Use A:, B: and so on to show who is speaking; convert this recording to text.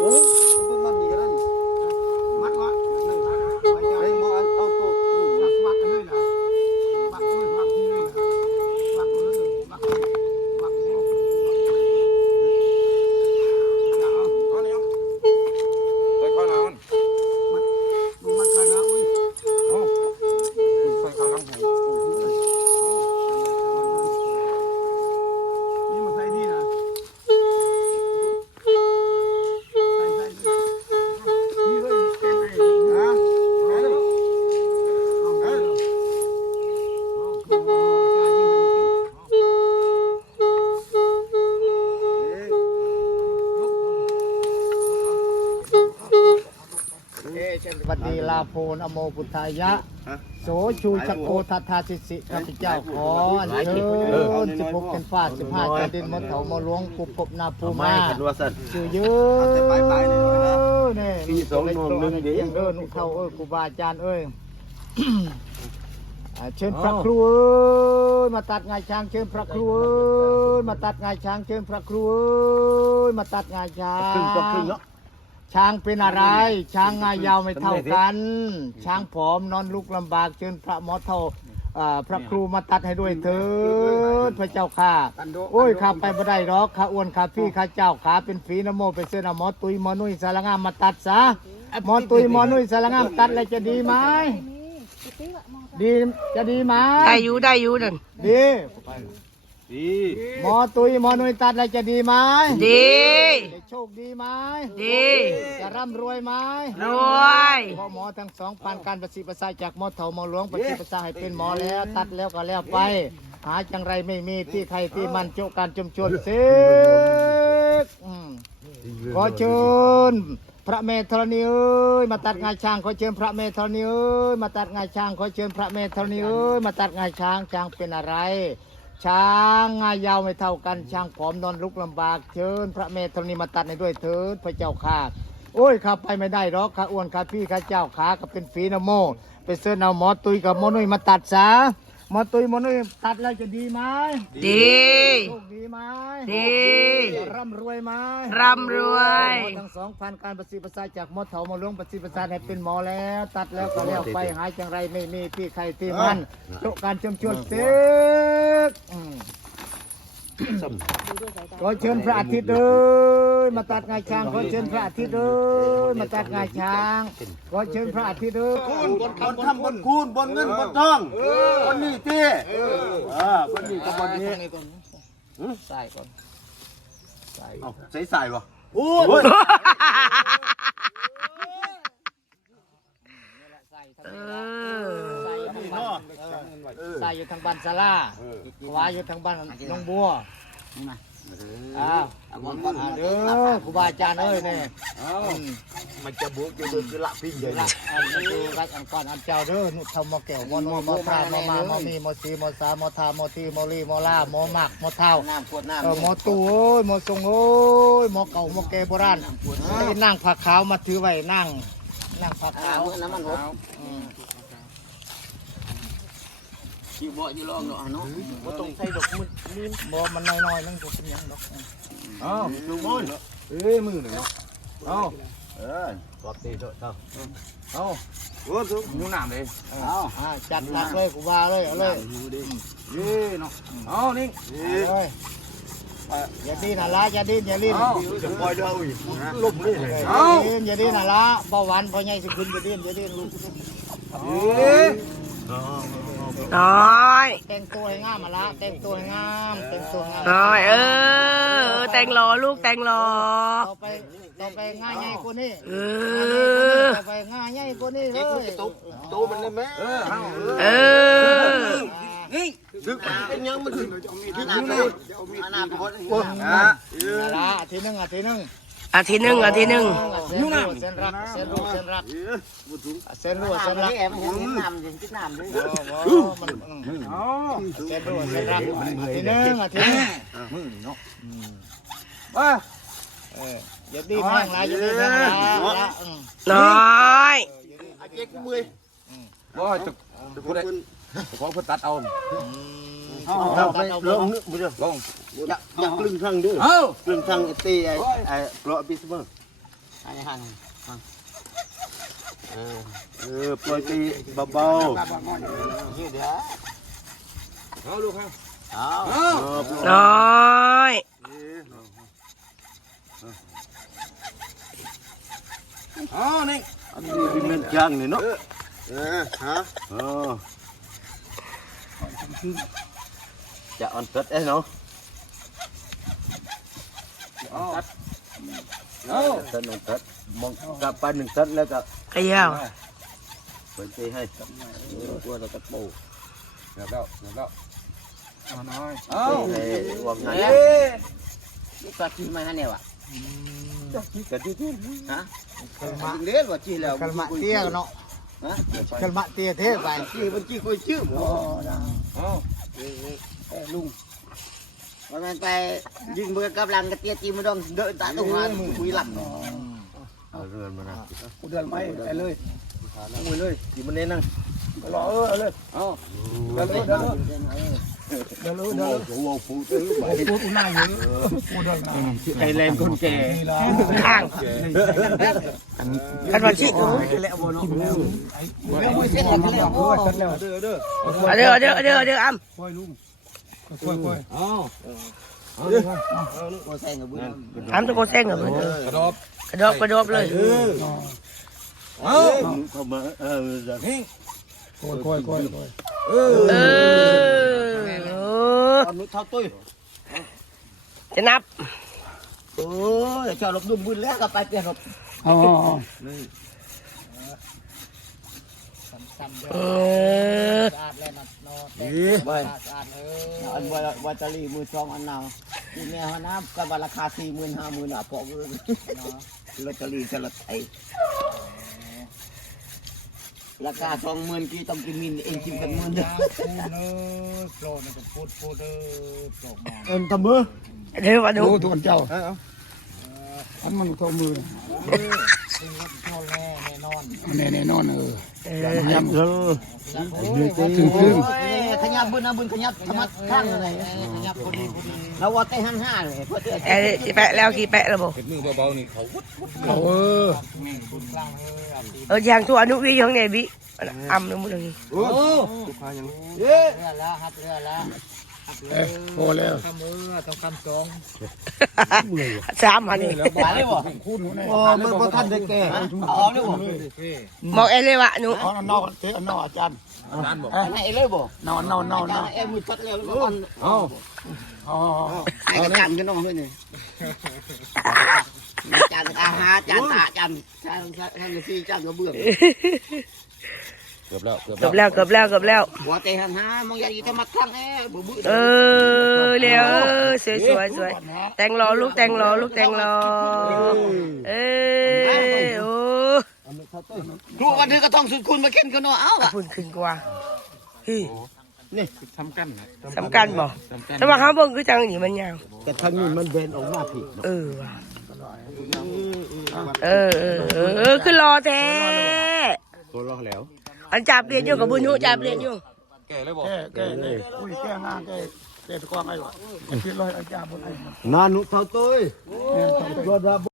A: มันมีกันนั่นมัดวะไอ้หมอเอาตัวมัดกันเลยนะมัดเลยมัดทีเลยนะมัดเลยมัดมัดเอาเนี่ยไปข้าวหนาวมันใครนะอุ้ยเอาไปข้าวหลังหูนี่มาใส่นี่นะ
B: วัดดีลาโพนอโมพุทธายะโสชูชโกทัตถาสิสิข้าพเจ้าขออัญเชิญ16เป็นฟ้า15จะดินมดเถามหลวงปุบปบนาภูมาชื่อยืนนี่ปี2 1เด้อนุเข้าครูบาอาจารย์เชิญพระครูมาตัดงาช้างเชิญพระครูมาตัดงาช้างเชิญพระครูมาตัดงาช้างช้างเป็นอะไรช้างงายาวไม่เท่ากันช้างผอมนอนลุกลำบากเชิญพระหมอเท่าพระครูมาตัดให้ด้วยเถิดพระเจ้าค่ะโอ้ยข้าไปบ่ได้หรอกข้าอ้วนข้าพี่ข้าเจ้าขาเป็นฝีนโมไปเส้นหมอตุยหมอนุ่ยสารงามมาตัดซะหมอตุยหมอนุ่ยสารงามตัดแล้วจะดีไหมดีจะดีไหม
C: ได้อยู่นั่น
B: ดี
A: ดี
B: หมอตุยหมอนุ่ยตัดแล้วจะดีไหม
C: ดี
B: จะโชคดีไหม
C: ดี
B: จะร่ำรวยไหม
C: รวย
B: พอหมอทั้งสองผ่านการประสิทธิ์ประสาจากหมอเถาหมอหลวงประสิทธิ์ประสาให้เป็นหมอแล้วตัดแล้วก็แล้วไปหาจังไรไม่มีที่ใครที่มันโจการจมชวนเสกขอเชิญพระเมธรณีเอ้ยมาตัดงาช้างขอเชิญพระเมธรณีเอ้ยมาตัดงาช้างขอเชิญพระเมธรณีเอ้ยมาตัดงาช้างช้างเป็นอะไรช้างงายาวไม่เท่ากันช้างผอมนอนลุกลำบากเชิญพระเมธรณีมาตัดให้ด้วยเถิดพระเจ้าค่ะโอ้ยข้าไปไม่ได้หรอกข้าอ้วนข้าพี่ข้าเจ้าขาก็เป็นฝีนโมไปเสิร์นเอาหมอตุยกับหมอนุ่ยมาตัดซะหมอตุยหมอนุ่ยตัดแล้วจะดีไหม
C: ดี
B: โชคดีไหม
C: ดี
B: ร่ำรวยไหม
C: ร่ำรวย
B: ทั้งสองพันการประสิทธิ์ประสาจากหมอเถาหมอหลวงประสิทธิ์ประสาให้เป็นหมอแล้วตัดแล้วก็แล้วไปหายจังไรไม่มีที่ใครที่มันโจการจมชวนเสกขอเชิญพระอาทิตย์เอ้ยมาตัดงาช้างขอเชิญพระอาทิตย์เอ้ยมาตัดงาช้างขอเชิญพระอาทิตย์เอ้ย
A: บนทำบนคูณบนเงินบนทองบนนี่ที่บนนี่กับบนนี้
B: ใส่ก่อน
A: ใส่วะโอ้ย
B: ใส่อยู่ทางบ้านซาลาขวาอยู่ทางบ้านน้องบัวเด้อครูบาอาจารย์เอ้ยเนี่ย
A: มันจะบุกจะดึงจะละพิ้งเลย
B: ละอันนี้รักอันก่อนอันเจ้าเด้อนุทำมอแก้วมอนัวมอทามอมามอมีมอสีมอสามอทามอทีมอลีมอลามอหมักมอเท้ามอตู้โอ้ยมอทรงโอ้ยมอเก่ามอแก่โบราณนั่งผักขาวมาถือไว้นั่งผักขาวน้ำมันหก
A: อยู่บ่อยู่ลองเนาะบ่ต้องใส่ดอกมือ
B: บ่มันน้อยๆนั่งก็เป็นยังดอก
A: ดูมือมือหนึ่งกอดตีเถอะโอ้ยูน้ำเลย
B: จัดหนักเลยกูว่าเลยเอาเลย
A: เนาะนี่
B: อย่าดิ้นนะละอย่าดิ้น
A: จะปล่อยเด้อลมเลย
B: อย่าดิ้นนะละเบาหวานพอใหญ่สิขึ้นอย่าดิ้นลูก
C: น้อย
B: แต่งตัวให้งามมาละแต่งตัวให้งาม
C: น้อยแต่งรอลูกแต่งรอ
B: ต่อไปง่ายใหญ่กว่านี้ต่อไปง่ายใหญ่กว่านี้เลย
A: ตู้มันเลยไหมนี่ดึกเป็นยังมันดึกอาบน้
B: ละทีนึง
C: อาทิตย์หนึ่ง
B: เส้นรักเส้นรู้เส้นรักเส้นรู้เส้นรักมันน้ำถึงน้ำด้วยเส้นรู้เส้นรักทีนึงเนาะอย่าดิ้นแห้งละอย่าดิ้นแห้งละ
C: น้อย
A: เจ๊กูมือว่าจะพูดได้ขอพูดตัดเอาลงนึกมือลงอยากกลึงทางด้วยกลึงทางตีไอ้เปลาะพิสเมอร์ปล่อยตีเบาๆเอาลูกครับเอา
C: น้อย
A: อ๋อนี่อันนี้เป็นเงินจ้างนี่เนาะฮะจะอันตัดเอ้เนาะตัดตัดหนึ่งตัดมองกลับไปหนึ่งตัดแล้วก็
C: ขย่าว
A: เปิดตีให้ตัวเราตัดปูเดี๋ยวเอาน้อยเอาวางไงนี่ก็ที่มาเนี่ยวะก็ที่ฮะเลี้ยงว่าจีแล้ว
B: กะมะเตี้ยเนาะ
A: ฮะ
B: กะมะเตี้ยเทไป
A: จีมันจีคุยชื่อลุงมันไปยิงมือกำลังกระเตี้ยจีมันต้องเดินตาตุ้งหาคุยหลังเรือนมานะกูเดินไม่ไปเลยมือเลยจีมันเน้นนั่งรอเลยเอาเดินไอแรงคนแก่
C: ข้างกันมาชิเอาเด้ออ้ำ อ้ำตะโกนแซงเหรอมึงกระดบเลย
A: เข้ามาเท่าตุ้ย
C: จะนับ
A: โอ้ยเจ้าหลบดุมบุญแล้วก็ไปเปลี่ยนหลบอันวัตลีมือจองอันnàoที่แม่ฮาน้ำกับราคา40,000-50,000อ่ะพอเงินลอตเตอรี่จะละไอราคา20,000กี่ต้องกินมินเองกินกันมื้อเด้อทำมือ
C: เดี๋ยวมาดู
B: ทุกเจ้าอันมันเข้ามือแน่นอนยำ
A: ขยับบุญนะบุญขยับธรรมะข้างอะไรขยับพอดีเราว่าเต้5เลยเพื่อ
C: กี่แปะแล้วกี่แปะแล้วบ่
D: มือเบาๆนี่เขา
C: ยางตัวอนุวิยังไงบิอ้ำเลยมึงเลย
A: โอ้เรือแล้วครับเรือแล้ว
B: พอแล้ว
C: ต้องคำสองสามอันนี้
A: หวานเลยบ่โอ้มันพอท่านได้แก่อ๋อเลยบ่
C: มองเอเลวะหนู
B: เอานอกเทเอานอกอาจารย์
A: ไหนเลยบ่
B: นอน
A: เอ็มมือชัดแล้วอ๋อไอ้กระจังกันน้องด้วยนี่จานอาหารจานตาจานที่จานกระเบื้อง
C: เกือบแล้ว
A: หัวเตะหันหามองใหญ่จะมาทั้งบื้อ
C: เร็วสวยแต่งรอลูกแต่งรอโอ้
A: ครูกันถือกระทองสุดคุณมาเข็นกันเนาะเอ้า
C: คุณขึ้นกว่า
A: นี่
C: สำคัญบ่แต่ว่าเขาเบิ่งคือจังนี่มันยาว
A: แต่ทางนี้มันเบนออกมาผิด
C: คือรอแท้
A: ตัวรอแล้ว
C: อันจับเรียนอยู่กับบุญหูจับเรียนอยู่
B: แก่เลยบอกแก่เลยแก่งานแก่ตะกวางไอ้วะคิดลอยอาจารย์บนไอ้
A: นานุเท่าตุ้ย